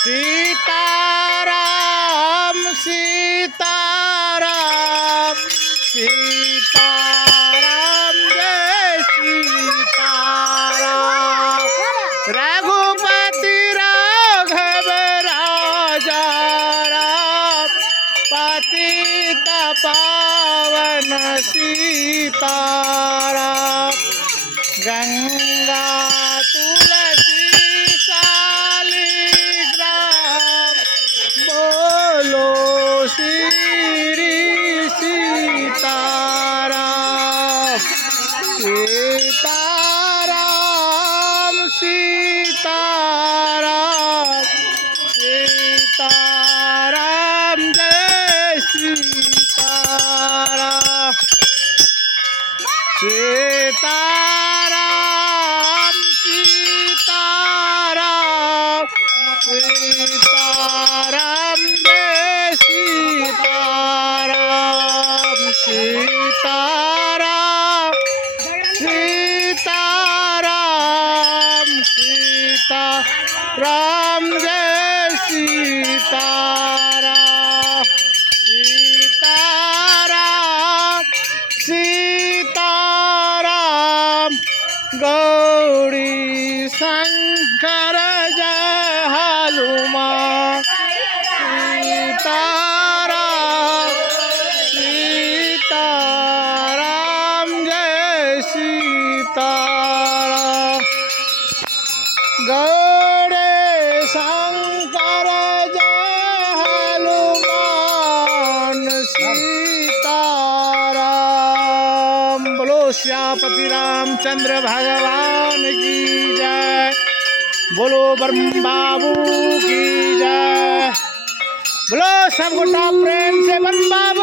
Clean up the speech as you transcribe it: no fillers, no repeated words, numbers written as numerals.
सीताराम सीताराम सीताराम जय सीताराम। रघुपति राघव राजा राम पतित पावन सीताराम। गंगा तुलसी शालिग्राम बोलो श्री सीताराम। सीताराम सीताराम सीताराम जय सीताराम। सीताराम सीताराम सीताराम जय सीताराम। सीताराम सीताराम सीताराम जय सीताराम। सीताराम सीताराम गौरी शंकर जय हनुमान। सीताराम सीताराम जय सीताराम। गौरी शंकर जय हनुमान। सीताराम बोलो श्यापति रामचंद्र भगवान की जय। बोलो ब्रह्म बाबू की जय। बोलो सब गोटा प्रेम से ब्रह्म बाबू